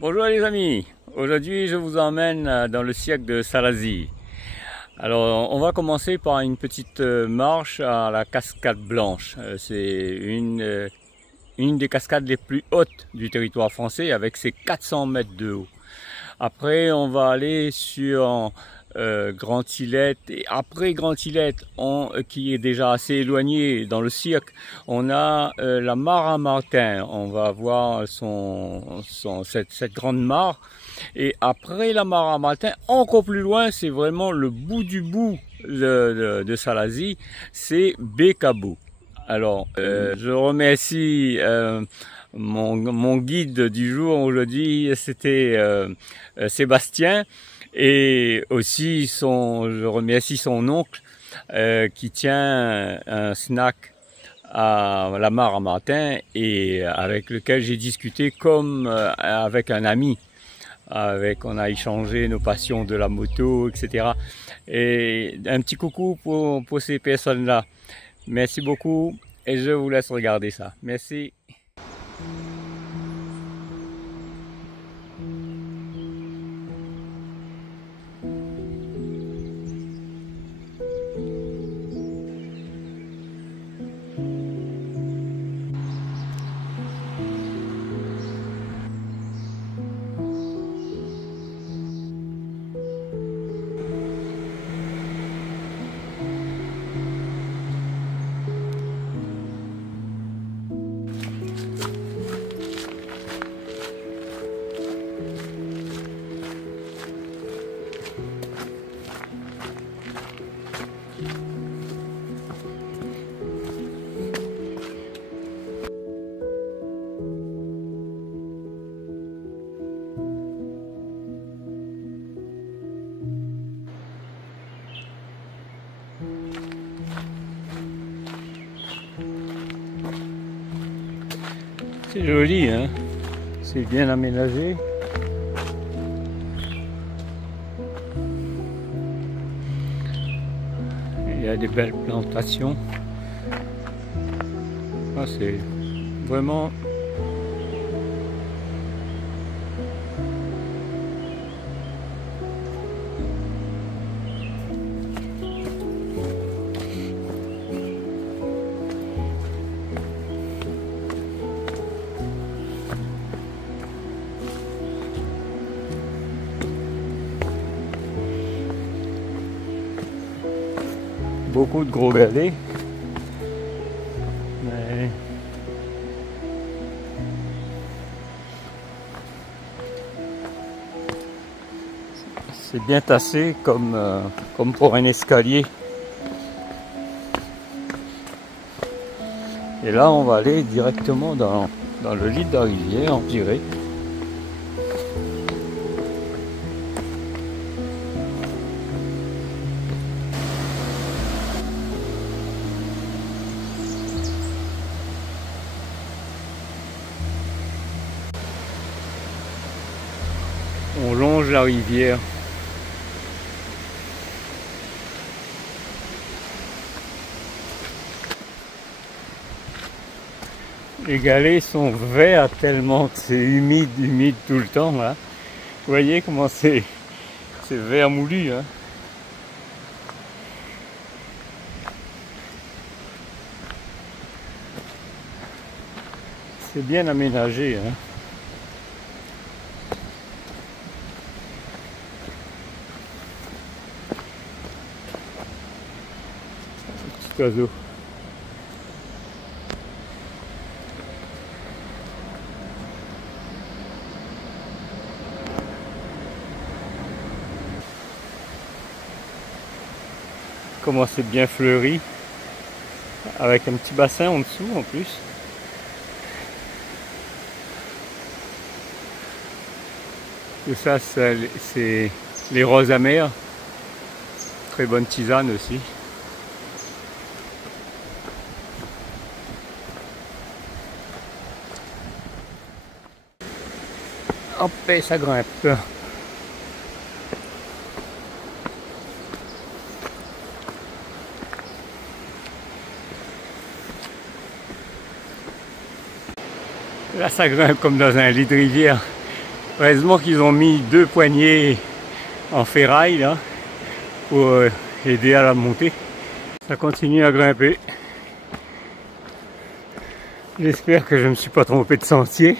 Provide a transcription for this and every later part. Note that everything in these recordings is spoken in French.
Bonjour les amis, aujourd'hui je vous emmène dans le cirque de Salazie. Alors on va commencer par une petite marche à la cascade Blanche. C'est une des cascades les plus hautes du territoire français avec ses 400 mètres de haut. Après on va aller sur Grand Tillette, et après Grand Tillette, qui est déjà assez éloigné dans le cirque, on a la mare à Martin. On va voir cette grande mare, et après la mare à Martin, encore plus loin, c'est vraiment le bout du bout de Salazie, c'est Bécabo. Alors je remercie mon guide du jour aujourd'hui, c'était Sébastien. Et aussi je remercie son oncle qui tient un snack à la mare à Martin et avec lequel j'ai discuté comme avec un ami. On a échangé nos passions de la moto, etc. Et un petit coucou pour ces personnes-là. Merci beaucoup et je vous laisse regarder ça. Merci. C'est joli, hein? C'est bien aménagé. Il y a des belles plantations. Ah, c'est vraiment beaucoup de gros galets, mais c'est bien tassé comme pour un escalier. Et là on va aller directement dans le lit de la rivière, on dirait. On longe la rivière. Les galets sont verts tellement que c'est humide tout le temps là. Vous voyez comment c'est vert moulu, hein. C'est bien aménagé, hein. Petit oiseau. Comment c'est bien fleuri, avec un petit bassin en dessous en plus. Tout ça, c'est les roses amères. Très bonne tisane aussi. Hop, et ça grimpe. Là, ça grimpe comme dans un lit de rivière. Heureusement qu'ils ont mis 2 poignées en ferraille là pour aider à la montée. Ça continue à grimper. J'espère que je ne me suis pas trompé de sentier.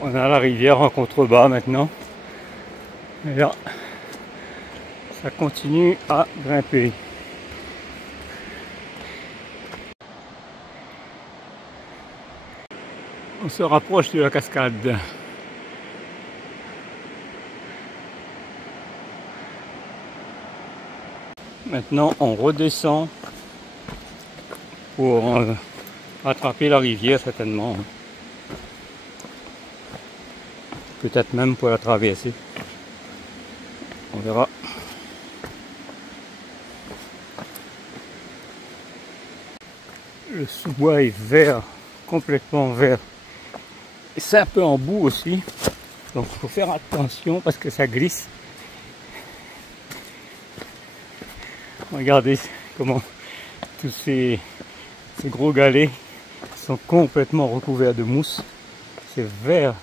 On a la rivière en contrebas maintenant. Et là, ça continue à grimper. On se rapproche de la cascade. Maintenant, on redescend pour rattraper la rivière certainement. Peut-être même pour la traverser. On verra. Le sous-bois est vert, complètement vert. Et c'est un peu en bout aussi. Donc il faut faire attention parce que ça glisse. Regardez comment tous ces gros galets sont complètement recouverts de mousse. C'est vert.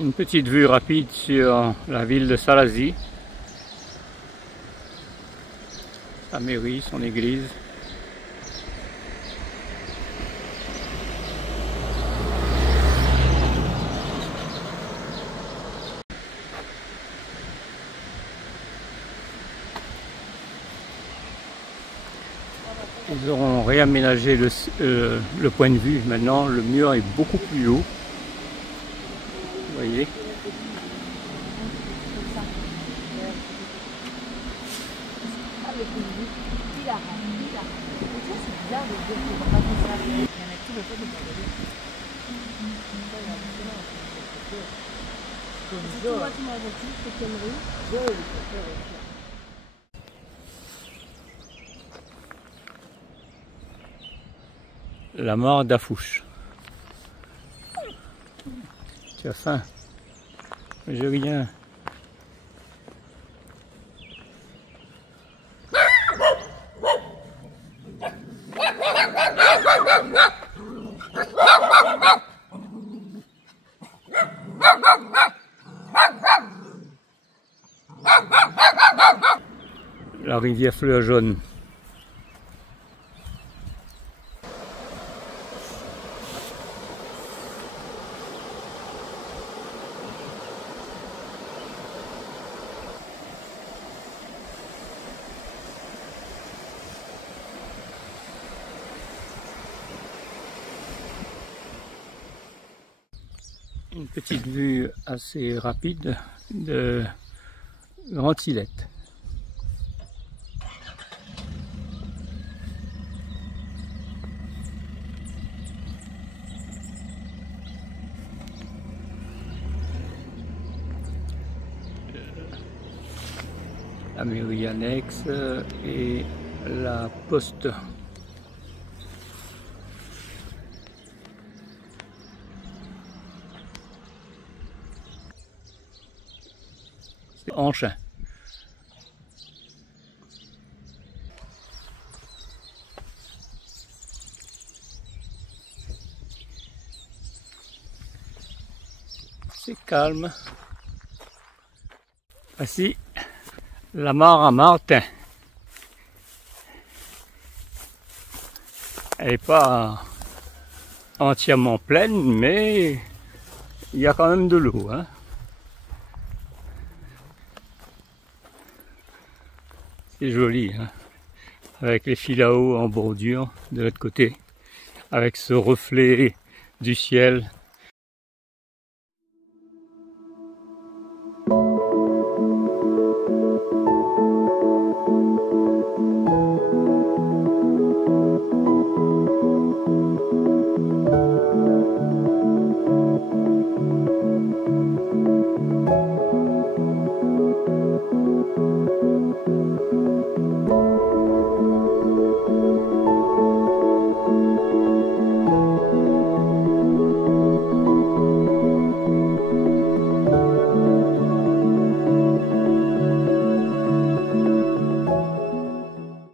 Une petite vue rapide sur la ville de Salazie, sa mairie, son église. Ils auront réaménagé le point de vue. Maintenant, le mur est beaucoup plus haut. Vous voyez. La mare d'Afouche. Tu as faim? J'ai rien. La rivière Fleur Jaune. Une petite vue assez rapide de Grande Îlette. La mairie annexe et la poste. Anchin. C'est calme. Voici la mare à Martin. Elle n'est pas entièrement pleine, mais il y a quand même de l'eau, hein. C'est joli, hein, avec les fils à eau en bordure de l'autre côté, avec ce reflet du ciel.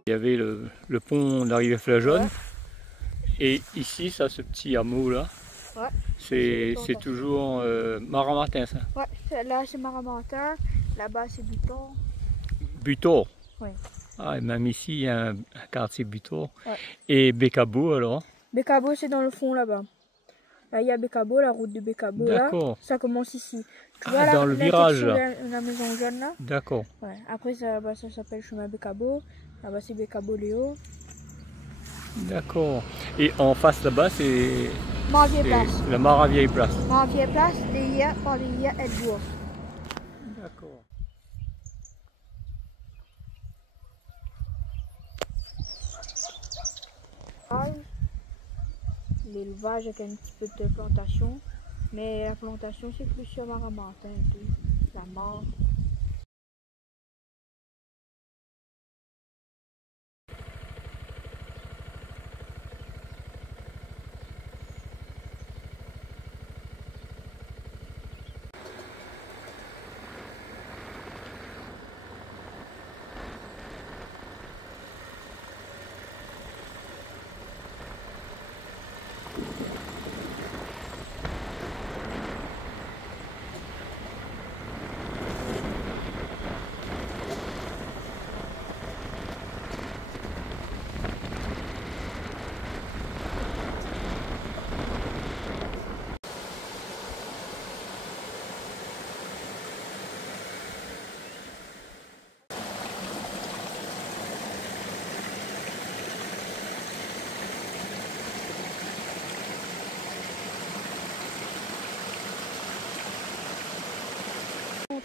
Il y avait le pont d'arrivée Flageonne, et ici, ça, ce petit hameau là, ouais, c'est toujours Maramartin, ça. Ouais, là c'est Maramartin, là-bas c'est Butor. Butor. Oui. Ah, et même ici, il y a un quartier Butor. Ouais. Et Bécabo alors? Bécabo c'est dans le fond là-bas. Là il y a Bécabo, la route de Bécabo là. Ça commence ici. Tu vois là, dans le virage là. La maison jaune là. D'accord. Ouais. Après ça, ça s'appelle chemin Bécabo. Là-bas c'est Bécabo Léo. D'accord. Et en face là-bas c'est Maravieille-Place. La Maravieille-Place. Maravieille-Place, par les Edbourg. D'accord. L'élevage avec un petit peu de plantation, mais la plantation c'est plus sur Maramartin et tout, la mare.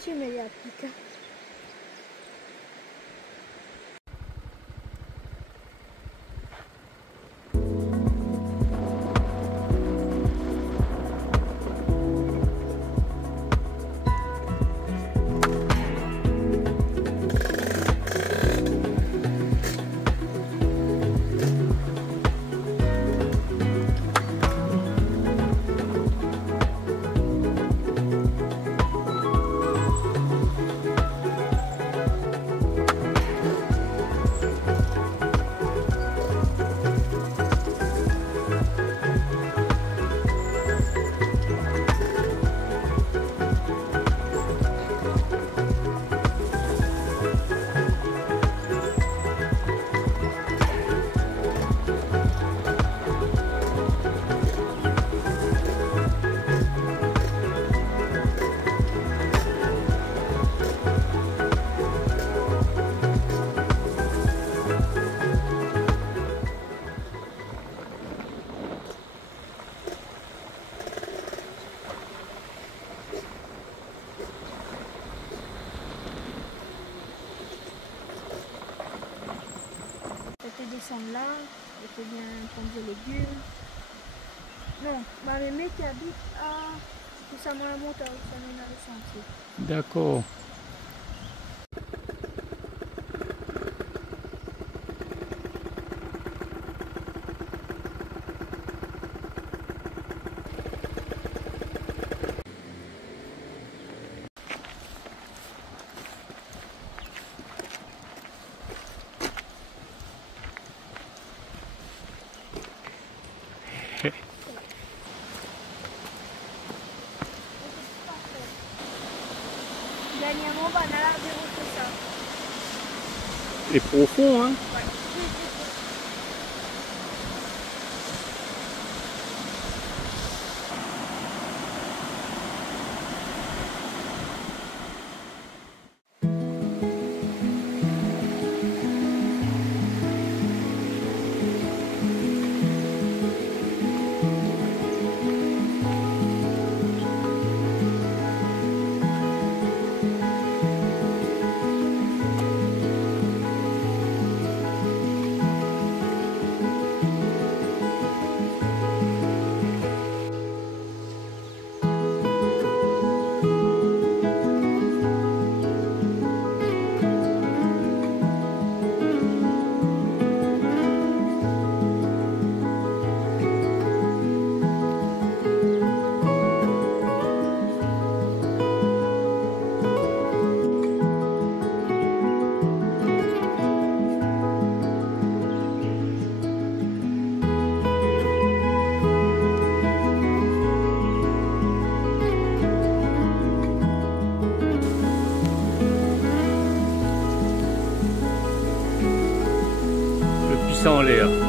Mais il y a plus. Descendre là, et puis bien prendre des légumes. Non, ma mémé qui habite à tout ça la montagne, ça mène à le sentier. D'accord. Dernièrement, on a l'air de refaire ça. Et profond, hein? Ouais. Le pissenlit en l'air.